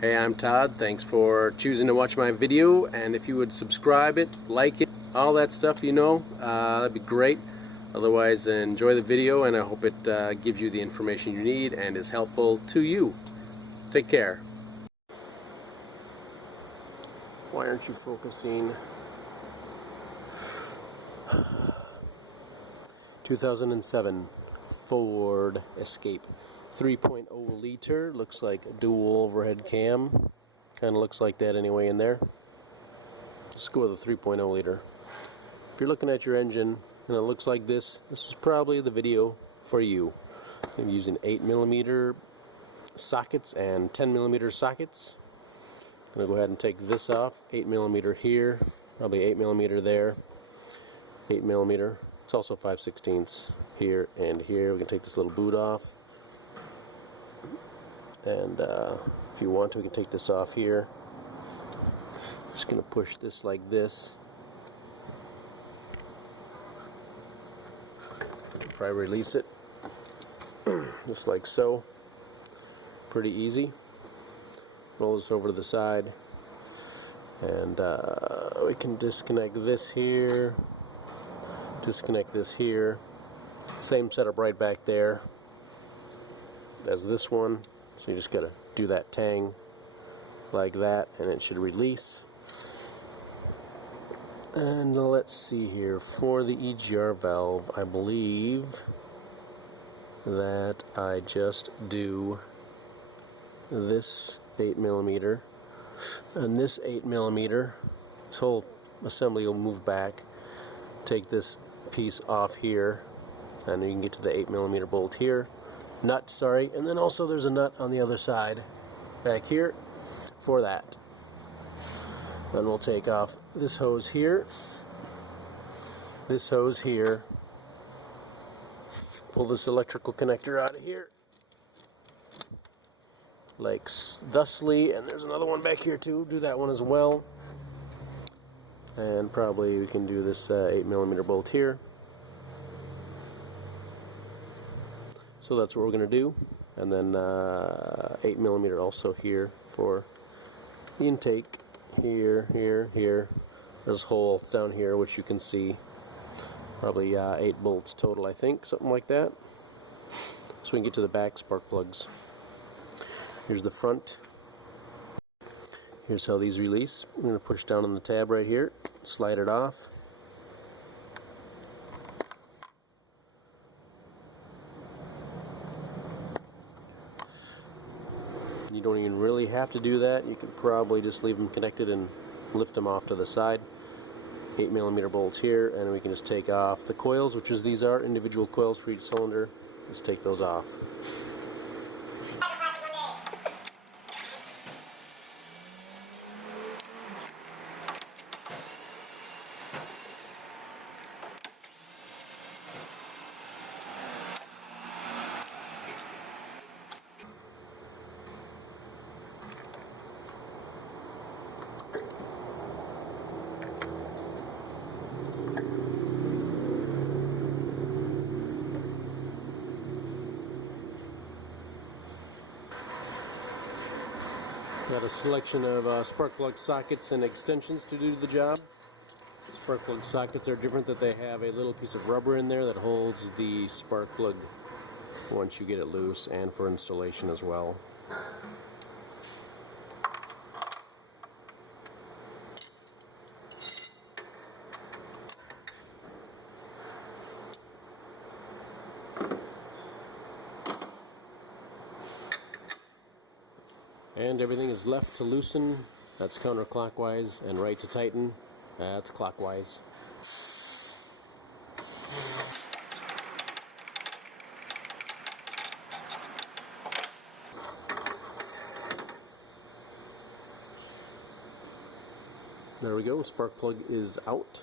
Hey, I'm Todd. Thanks for choosing to watch my video, and if you would subscribe it, like it, all that stuff, that'd be great. Otherwise, enjoy the video, and I hope it gives you the information you need and is helpful to you. Take care. Why aren't you focusing? 2007 Ford Escape. 3.0 liter, looks like a dual overhead cam. Kind of looks like that anyway in there. Let's go with a 3.0 liter. If you're looking at your engine and it looks like this is probably the video for you. I'm using 8mm sockets and 10mm sockets. I'm going to go ahead and take this off. 8mm here, probably 8mm there. 8mm. It's also 5/16 here and here. We can take this little boot off. And if you want to, we can take this off here. Just going to push this like this. Probably release it just like so. Pretty easy. Roll this over to the side, and we can disconnect this here, disconnect this here. Same setup right back there as this one. So you just gotta do that tang like that, and it should release. And let's see here, for the EGR valve, I believe that I just do this 8mm and this 8mm. This whole assembly will move back. Take this piece off here, and you can get to the 8mm bolt here. Nut, sorry, and then also there's a nut on the other side back here for that. Then we'll take off this hose here, this hose here, pull this electrical connector out of here like thusly, and there's another one back here too. Do that one as well, and probably we can do this 8mm bolt here. So that's what we're going to do, and then 8mm also here for the intake. Here, here, here. There's holes down here which you can see. Probably 8 bolts total, I think, something like that. So we can get to the back spark plugs. Here's the front. Here's how these release. I'm going to push down on the tab right here, slide it off. You don't even really have to do that. You could probably just leave them connected and lift them off to the side. 8mm bolts here, and we can just take off the coils, which is these are individual coils for each cylinder. Just take those off. Got a selection of spark plug sockets and extensions to do the job. Spark plug sockets are different, that they have a little piece of rubber in there that holds the spark plug once you get it loose, and for installation as well. And everything is left to loosen. That's counterclockwise, and right to tighten. That's clockwise. There we go, spark plug is out.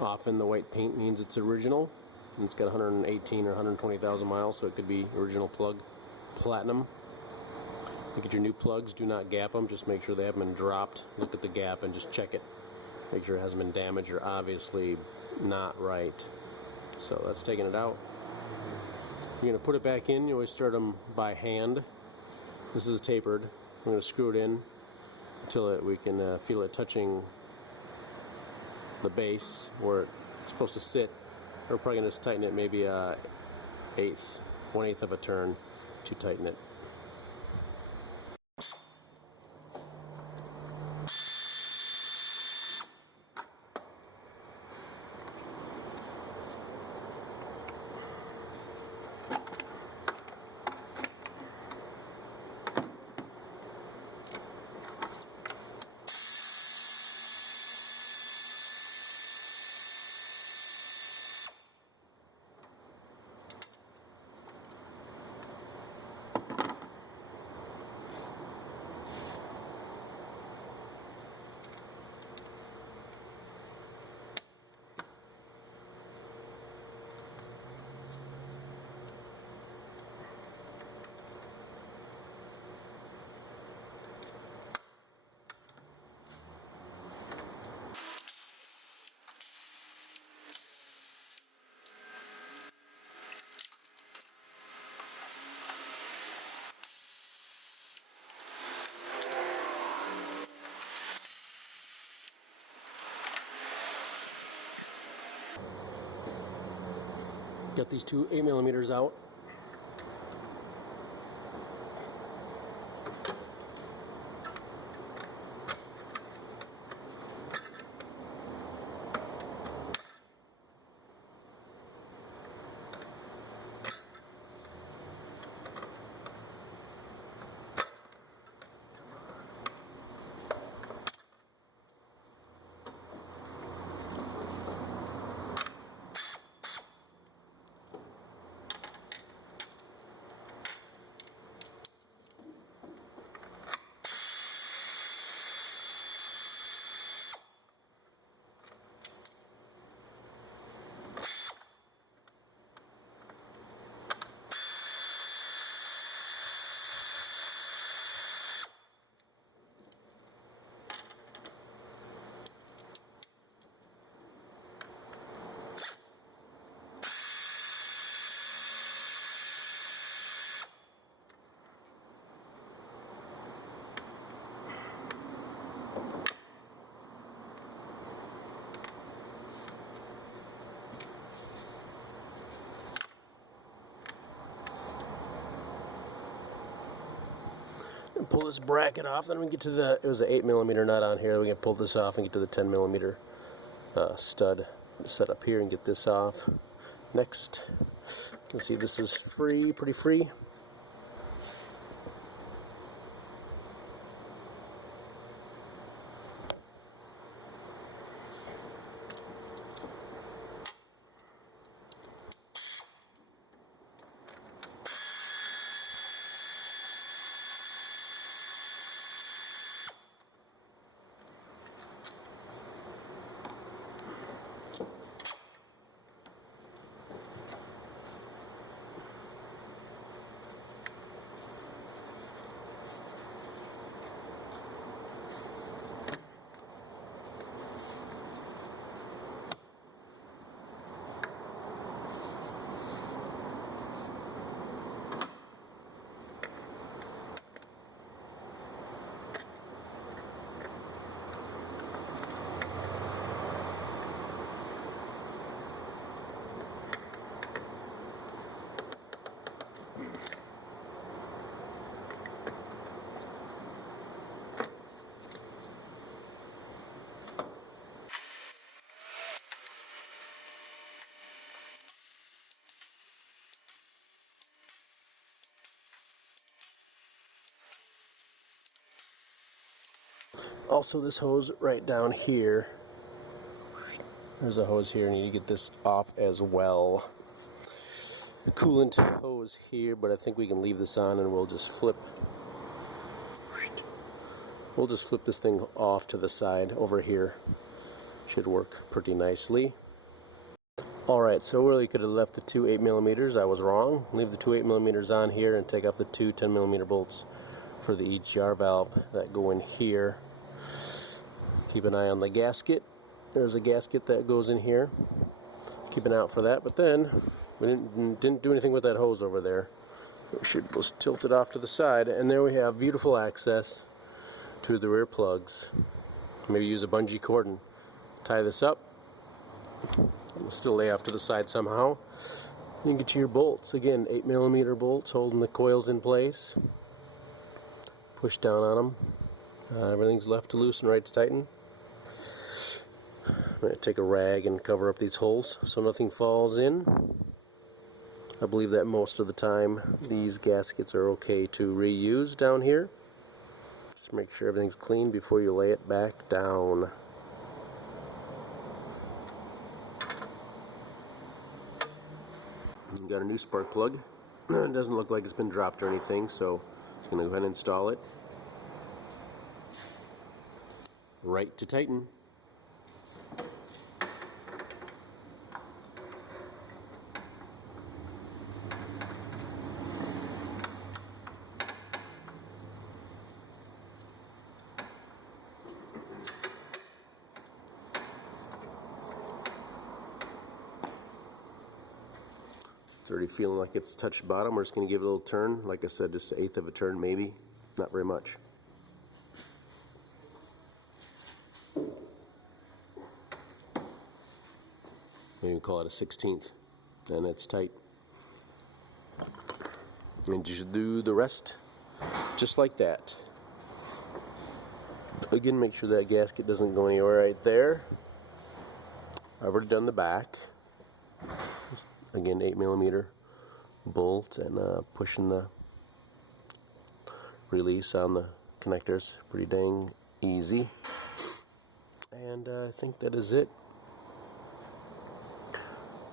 Often the white paint means it's original. And it's got 118 or 120,000 miles, so it could be original plug. Platinum. You get your new plugs, do not gap them, just make sure they haven't been dropped. Look at the gap and just check it. Make sure it hasn't been damaged or obviously not right. So that's taking it out. You're going to put it back in. You always start them by hand. This is tapered. I'm going to screw it in until we can feel it touching the base where it's supposed to sit. We're probably going to just tighten it maybe 1/8 of a turn to tighten it. Got these two 8mm out. And pull this bracket off, then we get to the, it was an 8mm nut on here, we can pull this off and get to the 10mm stud set up here and get this off. Next, you can see this is free, pretty free. Also, this hose right down here, there's a hose here, I need to get this off as well. The coolant hose here, but I think we can leave this on and we'll just flip this thing off to the side over here. Should work pretty nicely. Alright, so really could have left the two 8mm, I was wrong. Leave the two 8mm on here and take off the two 10mm bolts for the EGR valve that go in here. Keep an eye on the gasket. There's a gasket that goes in here. Keep an eye out for that, but then We didn't do anything with that hose over there. We should just tilt it off to the side, and there we have beautiful access to the rear plugs. Maybe use a bungee cord and tie this up. It'll still lay off to the side somehow. You can get your bolts. Again, 8mm bolts holding the coils in place. Push down on them. Everything's left to loose and right to tighten. I'm going to take a rag and cover up these holes so nothing falls in. I believe that most of the time these gaskets are okay to reuse down here. Just make sure everything's clean before you lay it back down. Got a new spark plug. It doesn't look like it's been dropped or anything, so I'm just going to go ahead and install it. Right to tighten. It's already feeling like it's touched bottom. We're just going to give it a little turn. Like I said, just 1/8 of a turn maybe. Not very much. Maybe call it a 1/16. Then it's tight. And you should do the rest just like that. Again, make sure that gasket doesn't go anywhere right there. I've already done the back. Again, 8mm bolt and pushing the release on the connectors. Pretty dang easy. And I think that is it.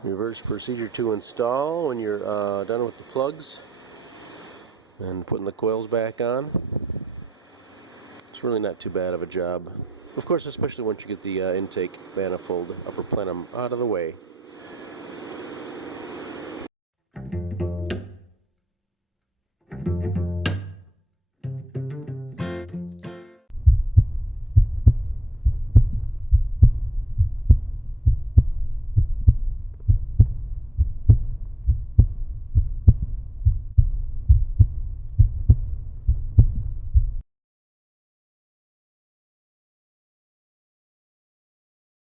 Reverse procedure to install when you're done with the plugs and putting the coils back on. It's really not too bad of a job. Of course, especially once you get the intake manifold upper plenum out of the way.